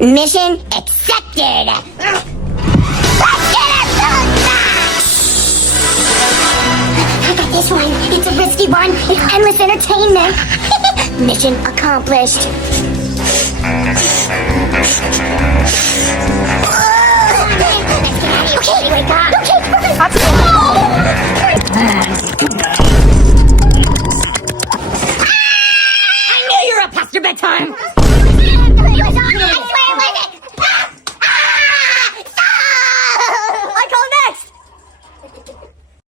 Mission accepted. Let's get I got this one. It's a risky one. It's endless entertainment. Mission accomplished. Okay, wake up. Okay, perfect.